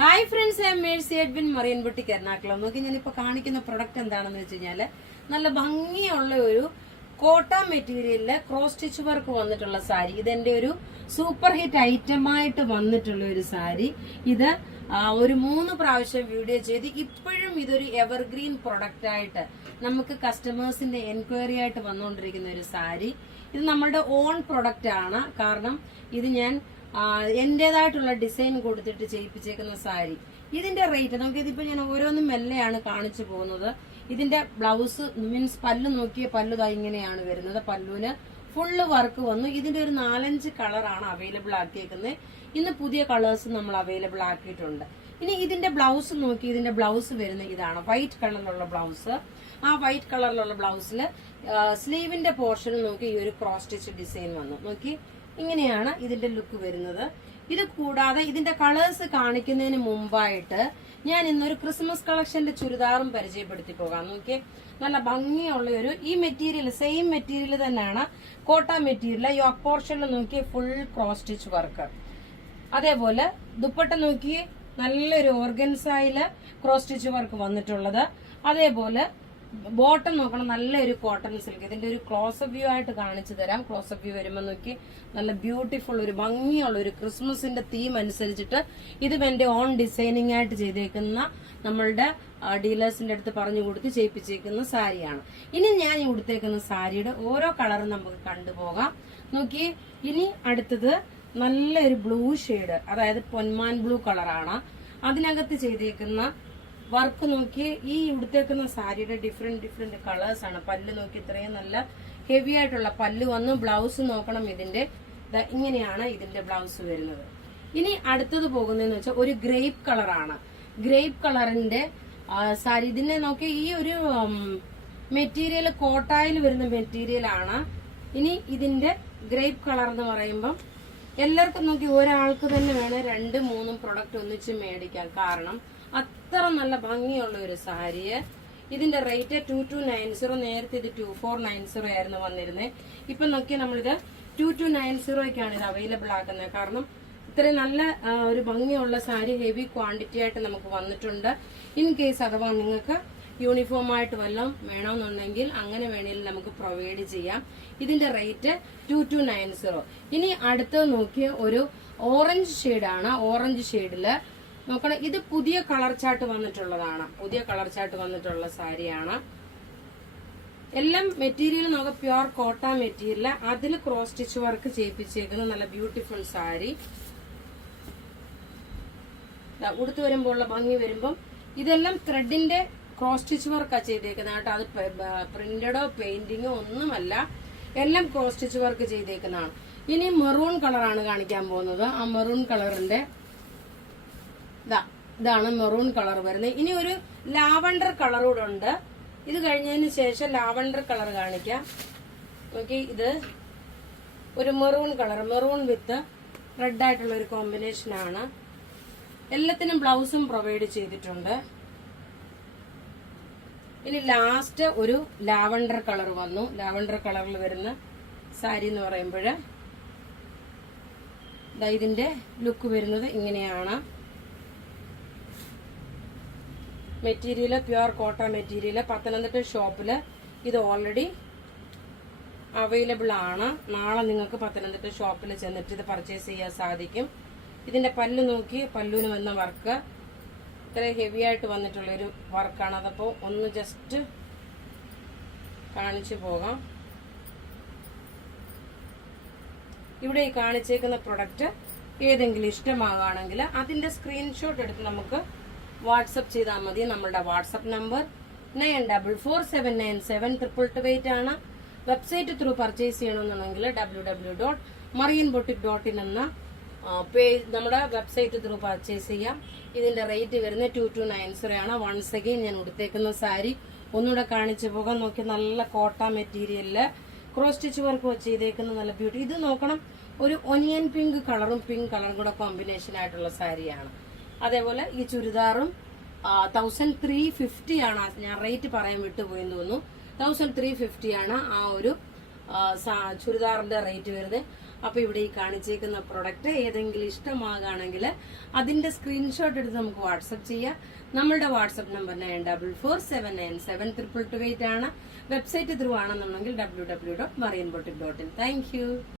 Hi friends, I am Mercy Edwin, Marian boutique, Ernakulam. നോക്കി ഞാനിപ്പോൾ കാണിക്കുന്ന പ്രൊഡക്റ്റ് എന്താണെന്ന് വെച്ച് കഴിഞ്ഞാൽ നല്ല ഭംഗിയുള്ള ഒരു കോട്ട മെറ്റീരിയലില് ക്രോസ് സ്റ്റിച്ച് വർക്ക് വന്നിട്ടുള്ള സാരി. ഇതെന്റെ ഒരു സൂപ്പർ ഹിറ്റ് ഐറ്റമായിട്ട് വന്നിട്ടുള്ള ഒരു സാരി. ഇത് ഒരു 3 പ്രാവശ്യം വീഡിയോ ചെയ്ത് ഇപ്പോഴും ഇതൊരു എവർഗ്രീൻ പ്രൊഡക്റ്റ് ആയിട്ട് നമുക്ക് കസ്റ്റമേഴ്സിന്റെ എൻക്വയറി ആയിട്ട് വന്നുകൊണ്ടിരിക്കുന്ന ഒരു സാരി. ഇത് നമ്മളുടെ ഓൺ പ്രൊഡക്റ്റ് ആണ്. കാരണം ഇത് ഞാൻ എന്റേതായിട്ടുള്ള ഡിസൈൻ കൊടുത്തിട്ട് ചെയ്യിപ്പിച്ചേക്കുന്ന സാരി. ഇതിന്റെ റേറ്റ് നമുക്കിതിപ്പോ ഞാൻ ഓരോന്നും മെല്ലെയാണ് കാണിച്ചു പോകുന്നത്. ഇതിന്റെ ബ്ലൗസ് മീൻസ് പല്ല് നോക്കിയ പല്ലുതാ ഇങ്ങനെയാണ് വരുന്നത്. പല്ലുവിന് ഫുള്ള് വർക്ക് വന്നു. ഇതിന്റെ ഒരു 4-5 കളറാണ് അവൈലബിൾ ആക്കിയേക്കുന്നത്. ഇന്ന് പുതിയ കളേഴ്സ് നമ്മൾ അവൈലബിൾ ആക്കിയിട്ടുണ്ട്. ഇനി ഇതിന്റെ ബ്ലൗസ് നോക്കി, ഇതിന്റെ ബ്ലൗസ് വരുന്നത് ഇതാണ്, വൈറ്റ് കളറിലുള്ള ബ്ലൗസ്. ആ വൈറ്റ് കളറിലുള്ള ബ്ലൗസിൽ സ്ലീവിന്റെ പോർഷൻ നോക്കി ഈ ഒരു ക്രോസ് സ്റ്റിച്ച് ഡിസൈൻ വന്നു. നോക്കി ഇങ്ങനെയാണ് ഇതിന്റെ ലുക്ക് വരുന്നത്. ഇത് കൂടാതെ ഇതിന്റെ കളേഴ്സ് കാണിക്കുന്നതിന് മുമ്പായിട്ട് ഞാൻ ഇന്നൊരു ക്രിസ്മസ് കളക്ഷന്റെ ചുരിദാറും പരിചയപ്പെടുത്തി പോകാം. നോക്കിയേ, നല്ല ഭംഗിയുള്ള ഒരു ഈ മെറ്റീരിയൽ സെയിം മെറ്റീരിയൽ തന്നെയാണ്, കോട്ട മെറ്റീരിയൽ. യോക്ക് പോർഷനിൽ നോക്കിയേ ഫുൾ ക്രോസ് സ്റ്റിച്ച് വർക്ക്. അതേപോലെ ദുപ്പട്ട നോക്കിയേ നല്ലൊരു ഓർഗൻസായില് ക്രോസ് സ്റ്റിച്ച് വർക്ക് വന്നിട്ടുള്ളത്. അതേപോലെ ബോട്ടം നോക്കണം, നല്ലൊരു കോട്ടൺ സിൽക്ക്. ഇതിന്റെ ഒരു ക്ലോസപ്പ് വ്യൂ ആയിട്ട് കാണിച്ചു തരാം. ക്ലോസപ്പ് വ്യൂ വരുമ്പോൾ നോക്കി നല്ല ബ്യൂട്ടിഫുൾ ഒരു ഭംഗിയുള്ള ഒരു ക്രിസ്മസിന്റെ തീം അനുസരിച്ചിട്ട് ഇത് എന്റെ ഓൺ ഡിസൈനിങ് ആയിട്ട് ചെയ്തേക്കുന്ന നമ്മളുടെ ഡീലേഴ്സിന്റെ അടുത്ത് പറഞ്ഞു കൊടുത്ത് ചെയ്യിപ്പിച്ചേക്കുന്ന സാരിയാണ്. ഇനി ഞാൻ ഈ കൊടുത്തേക്കുന്ന സാരിയുടെ ഓരോ കളറും നമുക്ക് കണ്ടുപോകാം. നോക്കി, ഇനി അടുത്തത് നല്ലൊരു ബ്ലൂ ഷെയ്ഡ്, അതായത് പൊന്മാൻ ബ്ലൂ കളറാണ്. അതിനകത്ത് ചെയ്തേക്കുന്ന വർക്ക് നോക്കി ഈ ഉടുത്തേക്കുന്ന സാരിയുടെ ഡിഫറെന്റ് കളേഴ്സ് ആണ്. പല്ല് നോക്കി ഇത്രയും നല്ല ഹെവി ആയിട്ടുള്ള പല്ല് വന്നു. ബ്ലൗസ് നോക്കണം, ഇതിന്റെ ഇങ്ങനെയാണ് ഇതിന്റെ ബ്ലൗസ് വരുന്നത്. ഇനി അടുത്തത് പോകുന്നതെന്ന് വെച്ചാൽ ഒരു ഗ്രേപ്പ് കളറാണ്. ഗ്രേപ്പ് കളറിന്റെ സാരി. ഇതിനെ നോക്കി ഈ ഒരു മെറ്റീരിയൽ കോട്ടായിൽ വരുന്ന മെറ്റീരിയൽ ആണ്. ഇനി ഇതിന്റെ ഗ്രേപ്പ് കളർ എന്ന് പറയുമ്പം എല്ലാവർക്കും നോക്കി ഒരാൾക്ക് തന്നെ വേണം 2-3 പ്രൊഡക്റ്റ് ഒന്നിച്ച് മേടിക്കാൻ. കാരണം അത്ര നല്ല ഭംഗിയുള്ള ഒരു സാരി. ഇതിന്റെ റേറ്റ് 2290. നേരത്തെ ഇത് 2490 ആയിരുന്നു വന്നിരുന്നത്. ഇപ്പൊ നോക്കിയാൽ നമ്മളിത് 2290ക്കാണ് ഇത് അവൈലബിൾ ആക്കുന്നത്. കാരണം ഇത്രയും നല്ല ഒരു ഭംഗിയുള്ള സാരി ഹെവി ക്വാണ്ടിറ്റി ആയിട്ട് നമുക്ക് വന്നിട്ടുണ്ട്. ഇൻ കേസ് അഥവാ നിങ്ങൾക്ക് യൂണിഫോം ആയിട്ട് വല്ലതും വേണമെന്നുണ്ടെങ്കിൽ അങ്ങനെ വേണമെങ്കിൽ നമുക്ക് പ്രൊവൈഡ് ചെയ്യാം. ഇതിന്റെ റേറ്റ് 2290. ഇനി അടുത്തത് നോക്കിയ ഒരു ഓറഞ്ച് ഷെയ്ഡാണ്. ഓറഞ്ച് ഷെയ്ഡില് നോക്കണം, ഇത് പുതിയ കളർ ചാർട്ട് വന്നിട്ടുള്ളതാണ്. പുതിയ കളർ ചാർട്ട് വന്നിട്ടുള്ള സാരിയാണ്. എല്ലാം മെറ്റീരിയൽ നോക്കാം, പ്യുവർ കോട്ട മെറ്റീരിയൽ. അതിൽ ക്രോസ് സ്റ്റിച്ച് വർക്ക് ചെയ്യിപ്പിച്ചേക്കുന്ന നല്ല ബ്യൂട്ടിഫുൾ സാരി. ഉടുത്തു വരുമ്പോൾ ഉള്ള ഭംഗി വരുമ്പം ഇതെല്ലാം ത്രെഡിന്റെ ക്രോസ് സ്റ്റിച്ച് വർക്കാണ് ചെയ്തേക്കുന്നത് കേട്ടോ. അത് പ്രിന്റഡോ പെയിന്റിങ്ങോ ഒന്നുമല്ല, എല്ലാം ക്രോസ് സ്റ്റിച്ച് വർക്ക് ചെയ്തേക്കുന്നതാണ്. ഇനി മെറൂൺ കളറാണ് കാണിക്കാൻ പോകുന്നത്. ആ മെറൂൺ കളറിന്റെ ഇതാണ് മെറൂൺ കളർ വരുന്നത്. ഇനി ഒരു ലാവണ്ടർ കളർ കൂടെ ഉണ്ട്. ഇത് കഴിഞ്ഞതിന് ശേഷം ലാവണ്ടർ കളർ കാണിക്കാം. നോക്കി, ഇത് ഒരു maroon colour, maroon with red ആയിട്ടുള്ള ഒരു കോമ്പിനേഷൻ ആണ്. എല്ലാത്തിനും ബ്ലൗസും പ്രൊവൈഡ് ചെയ്തിട്ടുണ്ട്. ഇനി ലാസ്റ്റ് ഒരു ലാവണ്ടർ കളർ വന്നു. ലാവണ്ടർ കളറിൽ വരുന്ന സാരി എന്ന് പറയുമ്പോൾ ഇതിന്റെ ലുക്ക് വരുന്നത് ഇങ്ങനെയാണ്. മെറ്റീരിയൽ പ്യുവർ കോട്ട മെറ്റീരിയൽ. പത്തനംതിട്ട ഷോപ്പില് ഇത് ഓൾറെഡി അവൈലബിൾ ആണ്. നാളെ നിങ്ങൾക്ക് പത്തനംതിട്ട ഷോപ്പിൽ ചെന്നിട്ട് ഇത് പർച്ചേസ് ചെയ്യാൻ സാധിക്കും. ഇതിന്റെ പല്ല് നോക്കി, പല്ലുവിന് വന്ന വർക്ക് ഇത്ര ഹെവി ആയിട്ട് വന്നിട്ടുള്ളൊരു വർക്കാണ്. അതപ്പോ ഒന്ന് ജസ്റ്റ് കാണിച്ചു പോകാം. ഇവിടെ ഈ കാണിച്ചേക്കുന്ന പ്രൊഡക്റ്റ് ഏതെങ്കിലും ഇഷ്ടമാകുകയാണെങ്കിൽ അതിന്റെ സ്ക്രീൻഷോട്ട് എടുത്ത് നമുക്ക് വാട്സപ്പ് ചെയ്താൽ മതി. നമ്മളുടെ വാട്സപ്പ് നമ്പർ 9447972228 ആണ്. വെബ്സൈറ്റ് ത്രൂ പർച്ചേസ് ചെയ്യണമെന്നുണ്ടെങ്കിൽ www.marianboutique.in എന്ന പേജ് നമ്മുടെ വെബ്സൈറ്റ് ത്രൂ പർച്ചേസ് ചെയ്യാം. ഇതിന്റെ റേറ്റ് വരുന്നത് 2290 ആണ്. വൺസ് അഗെയിൻ ഞാൻ ഉടുത്തേക്കുന്ന സാരി ഒന്നുകൂടെ കാണിച്ചു പോകാൻ. നോക്കി, നല്ല കോട്ട മെറ്റീരിയലില് ക്രോസ് സ്റ്റിച്ച് വർക്ക് ചെയ്തേക്കുന്ന നല്ല ബ്യൂട്ടി. ഇത് നോക്കണം, ഒരു ഒനിയൻ പിങ്ക് കളറും പിങ്ക് കളറും കൂടെ കോമ്പിനേഷൻ ആയിട്ടുള്ള സാരിയാണ്. അതേപോലെ ഈ ചുരിദാറും 1350 ആണ്. ഞാൻ റേറ്റ് പറയാൻ വിട്ടുപോയെന്ന് തോന്നുന്നു. 1350 ആണ് ആ ഒരു ചുരിദാറിന്റെ റേറ്റ് വരുന്നത്. അപ്പൊ ഇവിടെ ഈ കാണിച്ചേക്കുന്ന പ്രൊഡക്റ്റ് ഏതെങ്കിലും ഇഷ്ടമാകുകയാണെങ്കിൽ അതിന്റെ സ്ക്രീൻഷോട്ട് എടുത്ത് നമുക്ക് വാട്സപ്പ് ചെയ്യാം. നമ്മളുടെ വാട്സപ്പ് നമ്പർ 9447972228 ആണ്. വെബ്സൈറ്റ് ത്രൂ ആണെന്നുണ്ടെങ്കിൽ www.marianboutique.in. Thank you.